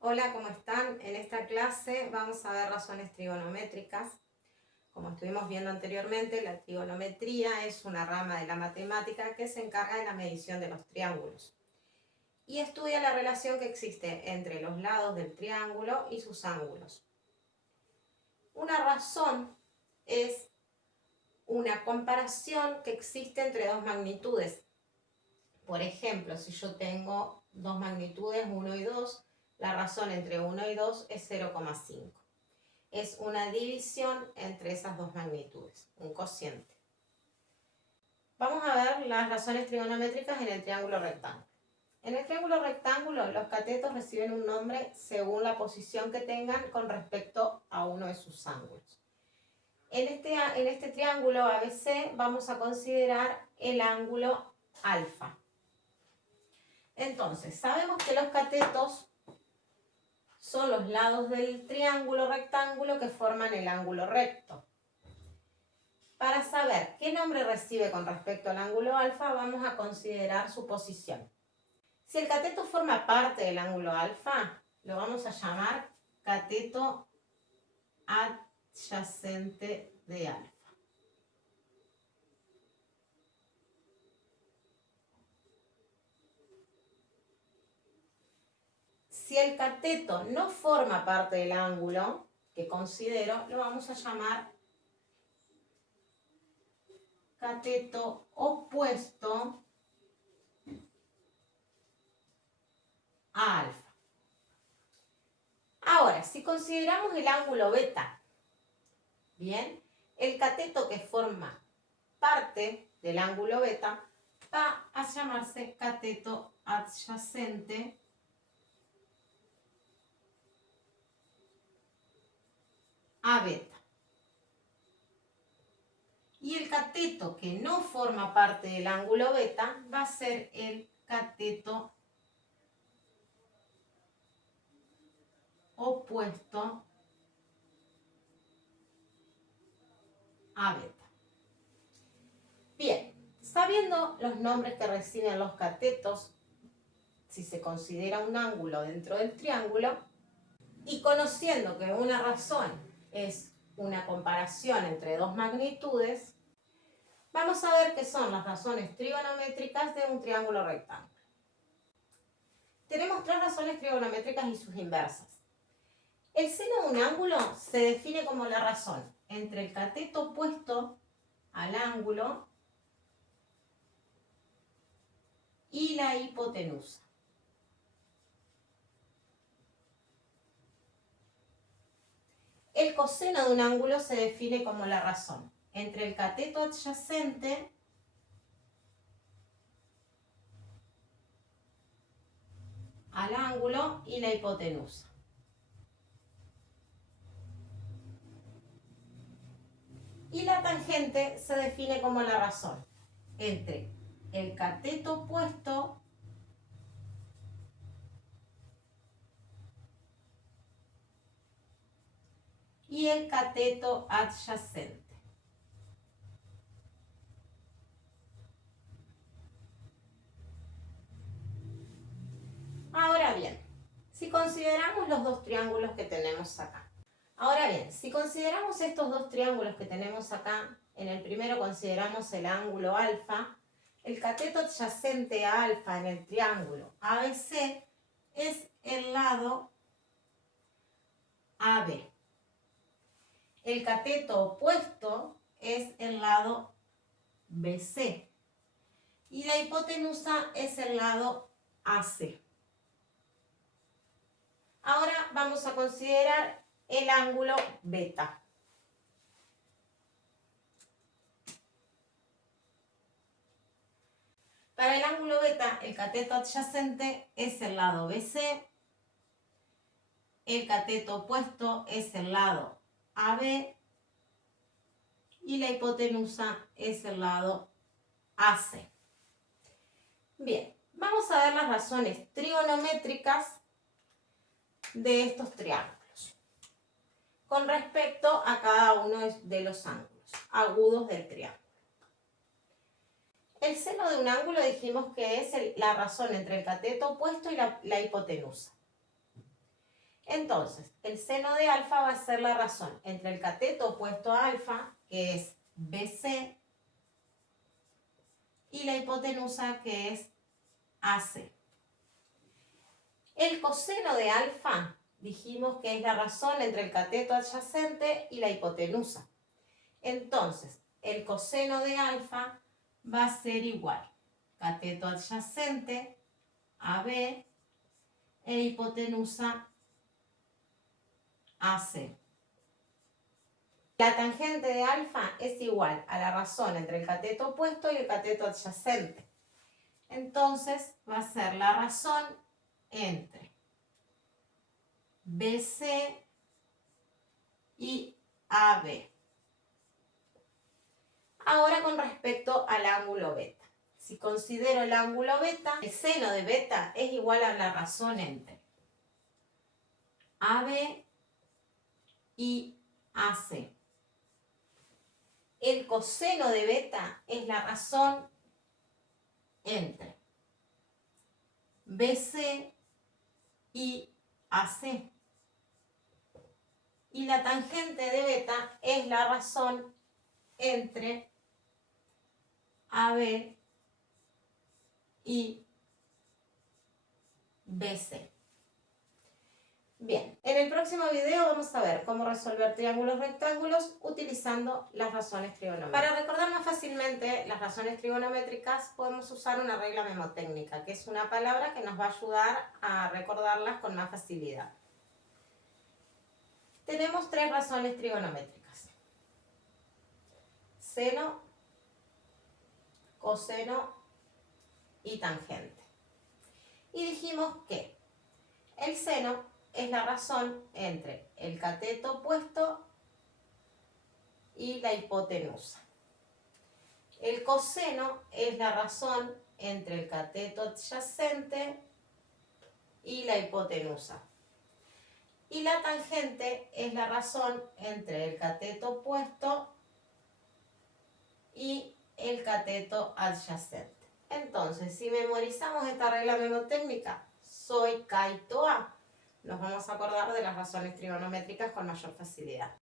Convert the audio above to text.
Hola, ¿cómo están? En esta clase vamos a ver razones trigonométricas. Como estuvimos viendo anteriormente, la trigonometría es una rama de la matemática que se encarga de la medición de los triángulos y estudia la relación que existe entre los lados del triángulo y sus ángulos. Una razón es una comparación que existe entre dos magnitudes. Por ejemplo, si yo tengo dos magnitudes, 1 y 2, la razón entre 1 y 2 es 0,5. Es una división entre esas dos magnitudes, un cociente. Vamos a ver las razones trigonométricas en el triángulo rectángulo. En el triángulo rectángulo, los catetos reciben un nombre según la posición que tengan con respecto a uno de sus ángulos. En este triángulo ABC vamos a considerar el ángulo alfa. Entonces, sabemos que los catetos son los lados del triángulo rectángulo que forman el ángulo recto. Para saber qué nombre recibe con respecto al ángulo alfa, vamos a considerar su posición. Si el cateto forma parte del ángulo alfa, lo vamos a llamar cateto adyacente de alfa. Si el cateto no forma parte del ángulo que considero, lo vamos a llamar cateto opuesto a alfa. Ahora, si consideramos el ángulo beta, bien, el cateto que forma parte del ángulo beta va a llamarse cateto adyacente a beta. Y el cateto que no forma parte del ángulo beta va a ser el cateto opuesto a beta. Bien, sabiendo los nombres que reciben los catetos, si se considera un ángulo dentro del triángulo, y conociendo que una razón es una comparación entre dos magnitudes, vamos a ver qué son las razones trigonométricas de un triángulo rectángulo. Tenemos tres razones trigonométricas y sus inversas. El seno de un ángulo se define como la razón entre el cateto opuesto al ángulo y la hipotenusa. El coseno de un ángulo se define como la razón entre el cateto adyacente al ángulo y la hipotenusa. Y la tangente se define como la razón entre el cateto opuesto y el cateto adyacente. Ahora bien, si consideramos los dos triángulos que tenemos acá. Ahora bien, si consideramos estos dos triángulos que tenemos acá, en el primero consideramos el ángulo alfa, el cateto adyacente a alfa en el triángulo ABC es el lado AB. El cateto opuesto es el lado BC. Y la hipotenusa es el lado AC. Ahora vamos a considerar el ángulo beta. Para el ángulo beta, el cateto adyacente es el lado BC, el cateto opuesto es el lado AB y la hipotenusa es el lado AC. Bien, vamos a ver las razones trigonométricas de estos triángulos con respecto a cada uno de los ángulos agudos del triángulo. El seno de un ángulo dijimos que es la razón entre el cateto opuesto y la hipotenusa. Entonces, el seno de alfa va a ser la razón entre el cateto opuesto a alfa, que es BC, y la hipotenusa, que es AC. El coseno de alfa dijimos que es la razón entre el cateto adyacente y la hipotenusa. Entonces, el coseno de alfa va a ser igual cateto adyacente AB e hipotenusa AC. La tangente de alfa es igual a la razón entre el cateto opuesto y el cateto adyacente. Entonces va a ser la razón entre BC y AB. Ahora con respecto al ángulo beta. Si considero el ángulo beta, el seno de beta es igual a la razón entre AB y AC. El coseno de beta es la razón entre BC y AC. Y la tangente de beta es la razón entre AB y BC. Bien, en el próximo video vamos a ver cómo resolver triángulos rectángulos utilizando las razones trigonométricas. Para recordar más fácilmente las razones trigonométricas podemos usar una regla memotécnica, que es una palabra que nos va a ayudar a recordarlas con más facilidad. Tenemos tres razones trigonométricas: seno, coseno y tangente. Y dijimos que el seno es la razón entre el cateto opuesto y la hipotenusa. El coseno es la razón entre el cateto adyacente y la hipotenusa. Y la tangente es la razón entre el cateto opuesto y el cateto adyacente. Entonces, si memorizamos esta regla memotécnica, soy K y TOA, nos vamos a acordar de las razones trigonométricas con mayor facilidad.